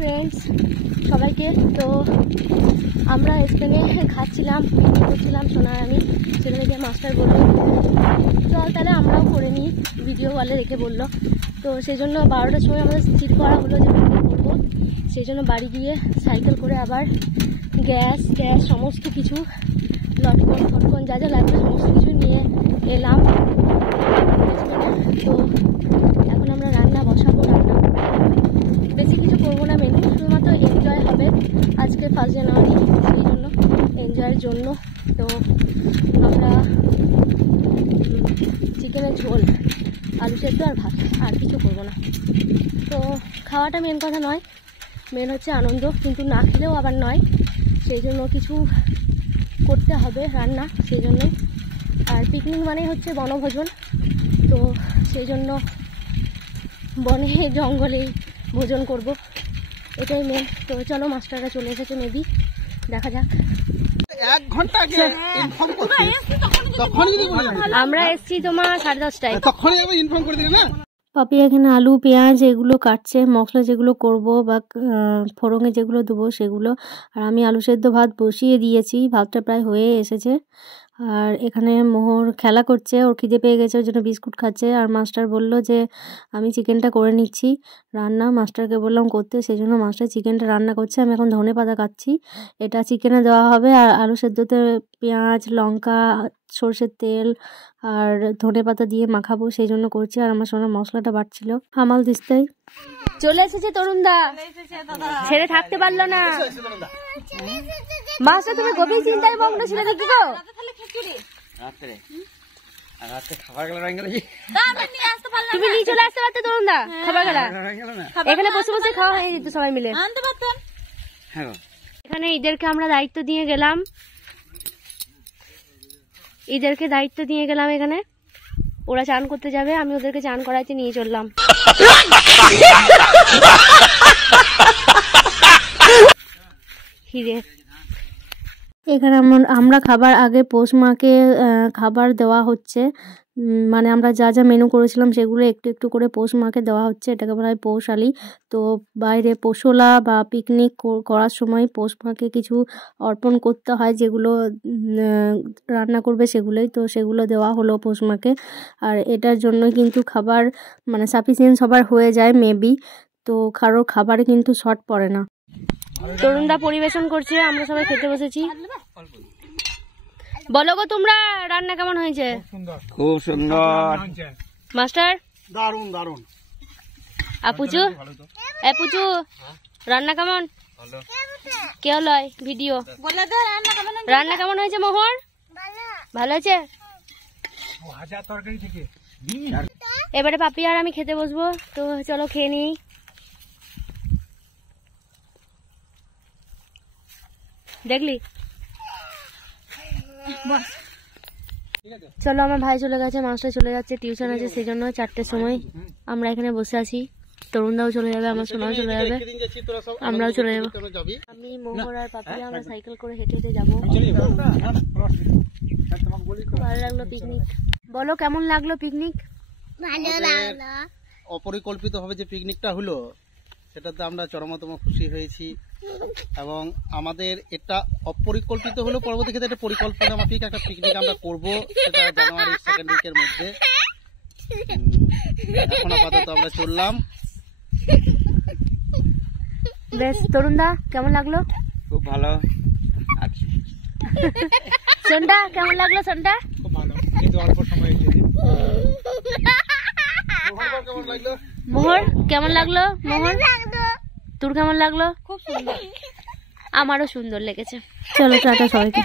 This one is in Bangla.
ফ্রেন্ডস সবাইকে। তো আমরা স্পেনে খাচ্ছিলাম, করছিলাম সোনার আমি, সেখানে গিয়ে মাস্টার বললো চল তাহলে আমরাও করে নিই, ভিডিও কলে রেখে বললো। তো সেই জন্য 12টার সময় আমাদের স্থির করা হলো যে ভিডিও করবো। সেই জন্য বাড়ি গিয়ে সাইকেল করে আবার গ্যাস সমস্ত কিছু লটকন ফটকন যা যা লাগবে সমস্ত কিছু নিয়ে এলাম। তো এখন আমরা রান্না বসাবো। রান্না বেশি কিছু করবো না, মেনু শুধুমাত্র এনজয় হবে আজকে 1 জানুয়ারি, সেই জন্য এনজয়ের জন্য। তো আমরা চিকেনের ঝোল, আলু সেদ্ধ আর ভাত, আর কিছু করবো না। তো খাওয়াটা মেন কথা নয়, মেন হচ্ছে আনন্দ, কিন্তু না খেলেও আবার নয়, সেই জন্য কিছু করতে হবে রান্না, সেই জন্যই। আর পিকনিক মানেই হচ্ছে বনভোজন, তো সেই জন্য বনে জঙ্গলে ভোজন করব, এটাই মেন। তো চলো মাস্টাররা চলে এসেছে, মেবি দেখা যাক। আমরা এসছি তোমার 10:30টায়। পাপি এখানে আলু পেঁয়াজ এগুলো কাটছে, মশলা যেগুলো করব বা ফোড়নে যেগুলো দেবো সেগুলো। আর আমি আলু সেদ্ধ ভাত বসিয়ে দিয়েছি, ভাতটা প্রায় হয়ে এসেছে। আর এখানে মোহর খেলা করছে, ওর খিদে পেয়ে গেছে, ওর জন্য বিস্কুট খাচ্ছে। আর মাস্টার বলল যে আমি চিকেনটা করে নিচ্ছি রান্না, মাস্টারকে বললাম করতে, সেই জন্য মাস্টার চিকেনটা রান্না করছে। আমি এখন ধনেপাতা কাটছি, এটা চিকেনে দেওয়া হবে। আর আলু সেদ্ধতে পেঁয়াজ লঙ্কা সর্ষের তেল আর ধনেপাতা দিয়ে মাখাবো, সেই জন্য করছি। আর আমার সোনা মশলাটা বাটছিল। হামাল দিস্তাই চলে এসেছে তরুণদা, ছেড়ে থাকতে পারলো না। মাস্টার তুমি গভীর চিন্তায় মগ্ন ছিলে নাকি গো? তুমি নিয়ে চলে আসতে পারতে তরুণদা, খাবার গেলা এখানে বসে বসে খাওয়া হয়ে যেত সবাই মিলে। এখানে ঈদেরকে আমরা দায়িত্ব দিয়ে গেলাম, ঈদেরকে দায়িত্ব দিয়ে গেলাম এখানে। ওরা চান করতে যাবে, আমি ওদেরকে চান করাইতে নিয়ে চললাম। হিরে এখানে আমরা খাবার আগে পৌষ মাকে খাবার দেওয়া হচ্ছে, মানে আমরা যা যা মেনু করেছিলাম সেগুলো একটু একটু করে পৌষ মাকে দেওয়া হচ্ছে, এটাকে বলা হয় পৌষালি। তো বাইরে পশলা বা পিকনিক করার সময় পৌষ মাকে কিছু অর্পণ করতে হয়, যেগুলো রান্না করবে সেগুলোই, তো সেগুলো দেওয়া হলো পৌষ মাকে। আর এটার জন্য কিন্তু খাবার মানে সাফিসিয়েন্ট সবার হয়ে যায় মেবি, তো কারোর খাবারে কিন্তু শর্ট পড়ে না। তরুণদা পরিবেশন করছে, আমরা সবাই খেতে বসেছি। বলো গো তোমরা রান্না কেমন হয়েছে? খুব সুন্দর মাস্টার, দারুন দারুন। আপুচু আপুচু রান্না কেমন? কে হলো ভিডিও রান্না কেমন হয়েছে? মোহর ভালো হয়েছে। এবারে পাপি আর আমি খেতে বসবো, তো চলো খেয়ে নিই। দেখলি চলো, আমার ভাই চলে গেছে, মাস্টার চলে যাচ্ছে, টিউশন আছে, সেই জন্য 4টের সময় আমরা এখানে বসে আছি। তরুণদাও চলে যাবে, আমার সোনাও চলে যাবে, আমরাও চলে যাবো। আমি মোহর আর পাপি আমরা সাইকেল করে হেঁটে হেঁটে যাবো। ভালো লাগলো পিকনিক। বলো কেমন লাগলো পিকনিক? ভালো লাগলো। অপরিকল্পিত ভাবে যে পিকনিকটা হলো সেটাতে আমরা চরমতম খুশি হয়েছি, এবং আমাদের এটা অপরিকল্পিত হলো, পরবর্তী ক্ষেত্রে একটা পরিকল্পনা মাফিক একটা পিকনিক আমরা করব, সেটা জানুয়ারির 2nd উইকের মধ্যে। এখন আপাতত আমরা চললাম। বেশ, তরুণদা কেমন লাগলো? খুব ভালো। সোনটা কেমন লাগলো? সোনটা খুব ভালো, কিন্তু অল্প সময়। মোহর কেমন লাগলো? মোহর তোর কেমন লাগলো? খুব সুন্দর। আমারও সুন্দর লেগেছে। চলো টাটা সবাইকে।